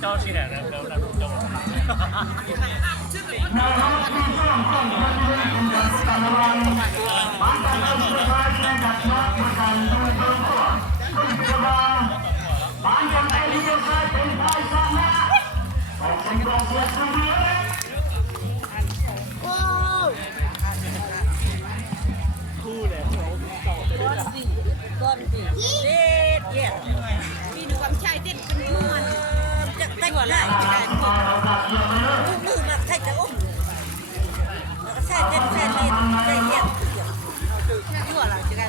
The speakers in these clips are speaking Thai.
เจ้าชีแหละแล้วเจ้าก้อนดิเด็ดเยี่ยมีดูความชายเต้นเป็นม้วนจะแต่งได้จะได้มือมาใช่จะอุ้มแล้วก็ใช่เต้นใช่เล่นใช่เยี่ยทั่วหลังจะได้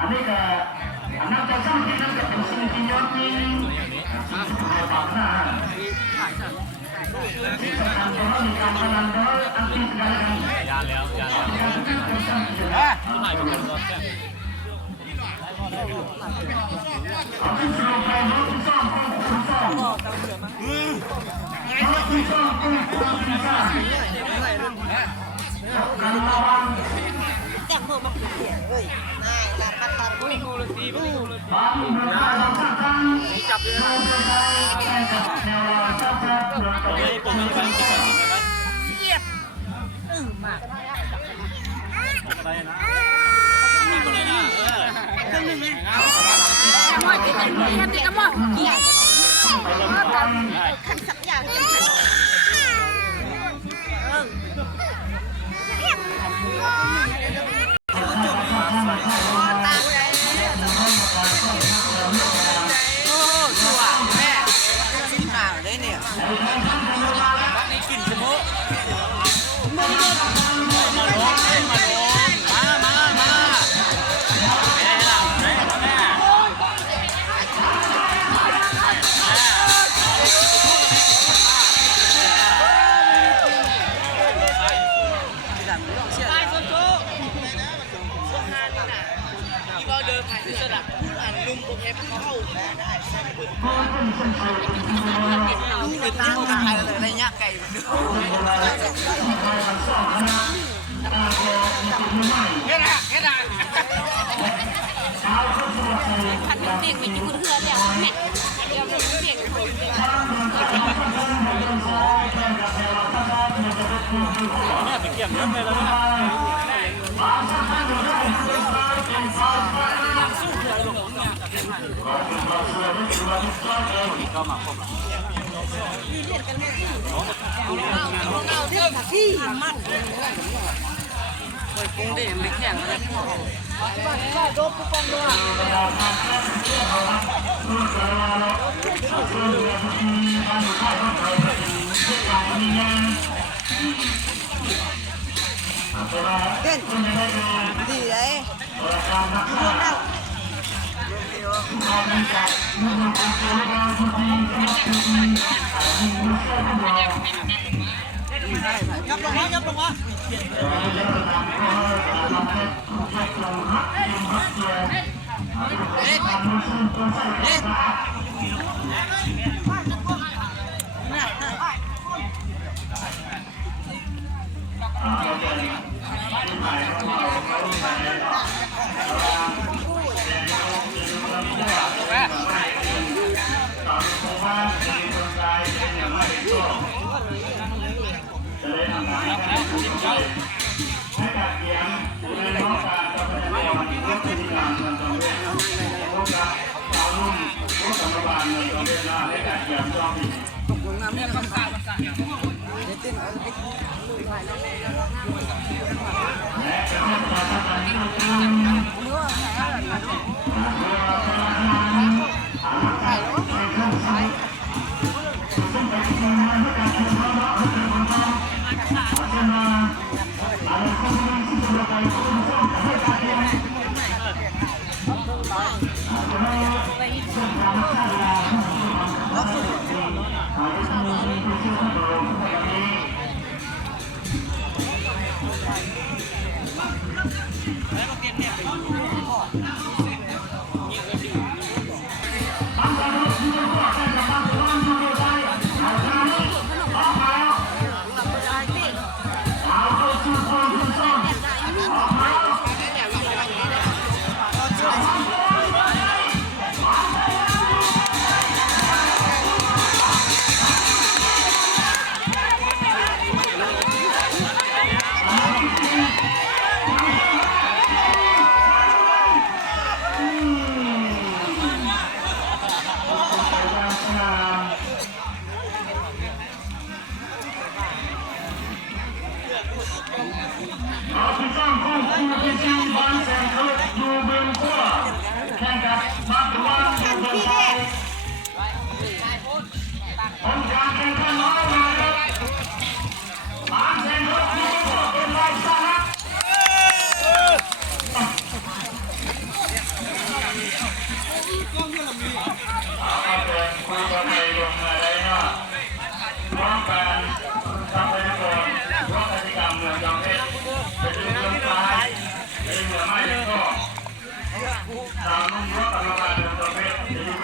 อันนี้ก็นักจะสร้างที่นั่นก็เป็นสิ่งที่ยอดเยี่ยมปากหน้าที่สำคัญก็มีการพนันด้วยอันที่การยาแล้วถ่ายเป็นคนรถเนี่ยเอาที่สร้างไปเอาที่สร้างไปที่สร้างเอาที่สร้างไปที่สร้างการระวังแต่งมือมาเปลี่ยนเลยนายลาพัดตอนนี้บ้านเมืองเราสร้างกันจับเลยแนวเราสร้างกันเฮ้ยผมต้องการกินอะไรไหมเยี่ยมมากอะไรนะมีคนเลยนะเครื่องนึงเลยหมดจะเป็นเยี่ยมก็หมดเยี่ยมขันสักอย่างจะขันนี่กลิ่นชะมก คันเด็กมีที่คุณเพื่อนแล้วแม่เดี๋ยวเราเด็กเนี่ยไปเกี่ยมเยอะเลยแล้วนะก็มาครบแล้วนี่เรียนกันแม่ที่เราเด็กที่มันคงได้ไม่แข็งเลยก็โดนผู้กองด้วยเด่นดีเลยดูแล้วยับลงมายับลงมาเล่นเล่น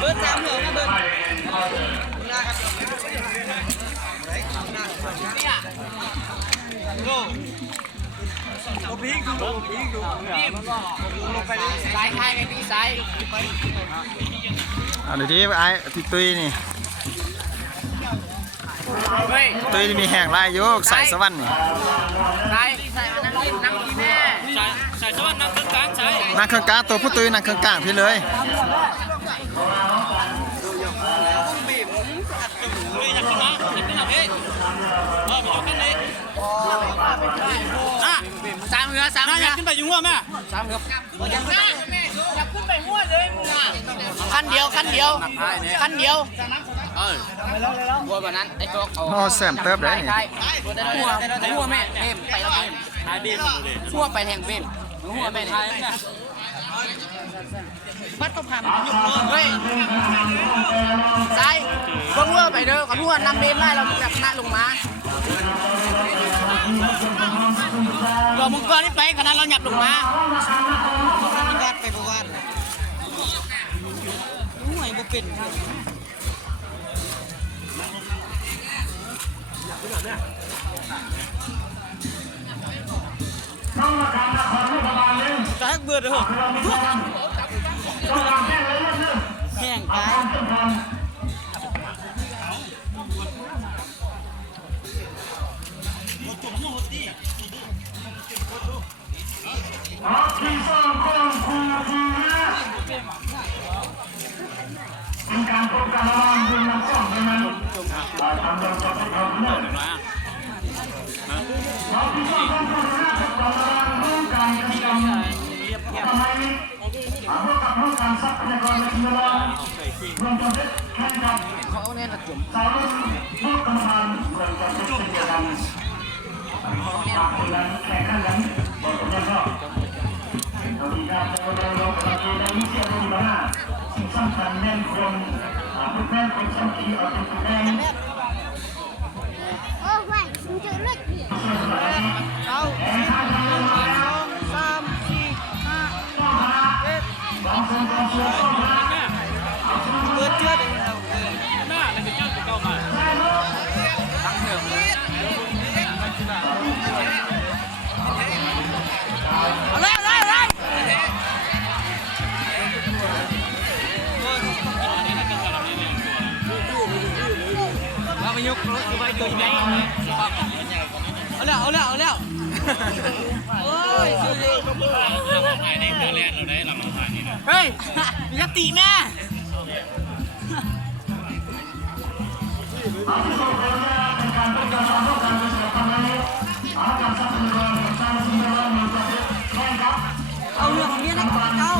เบอร์3เหลือนะเบอร์โอ้พิงดูพิงดูลงไปสายไทยไงพี่สายเดี๋ยวที่ไอ้ที่ตุ้ยนี่ตุ้ยมีแห่งลายโยกใส่สวรรค์นี่ใส่มานั่งกินนั่งกินแม่ใส่สวัสดิ์นั่งเครื่องกลางใส่นั่งเครื่องกลางตัวผู้ตุ้ยนั่งเครื่องกลางพี่เลยอยากขึ้นมาอยากขึ้นมาพี่ไปยกกันเลยสามเหงืออยากขึ้นไปยุ่งว่าแม่3เหงืออยากขึ้นไปมั่วเลยมึงอ่ะคันเดียว บัวแบบนั้นไอ้โจ๊กเอา โอ้แซมเติบได้นี่ ใช่หัวแม่เอ็มไปแล้วเอ็ม หายบีมหมดเลย หัวไปแทงเอ็มหัวแม่เนี่ยพัดก็ผ่านเฮ้ยใช่ก็หัวไปเด้อขอหัวนำเอ็มได้เราแบบคณะลงมาเรามึงก่อนนี่ไปคณะเราหยับลงมา วัดไปประวัติห่วยบ่เป็น ต้องมาทำละครไม่ประมาณนึง กากเบื่อเด้อ ต้องวางแค่เลยเรื่อง แห้ง เอา กาย ความเข้มข้นเอาที่สร้างความคูลทีนะเป็นการป้องกันระวังดึงน้ำข้องไปนั้นทำโดยจะเป็นความเลิศเอาที่สร้างความคูลทีนะป้องกันระวังร่วมกันกันกันทำไมเอาพวกกับพวกกันทรัพยากรในชีวิตเรารวมกันแข่งกัน เขาเอาเนี่ยตะจุ่ม สาวรุ่นลูกกำพันรวมกันเป็นเดียวกันปากคนนั้นแข่งขันกันบอกผมยังชอบสวัสดีครับเรากำลังจะได้ยินเสียงคนบ้าสิ่งสำคัญแน่นคนผู้แม่คนสำคัญเอาเป็นผู้แม่ โอ้ยมันจะเลือด เอา1 2 3 4 5 เปิดเชือด หน้าเป็นเจ้าเก่ามา เอาเลยเอาเลยเอาเลย เราไปยกรถไปตัวใหญ่ เอาแล้วเอาแล้วเอาแล้วโอ้ยสุดเลย ถ่ายในเดือนแรกเราได้ลำถ่ายนี่นะ เฮ้ยมีกติแม่ เอาเรื่องของเมียนะเอา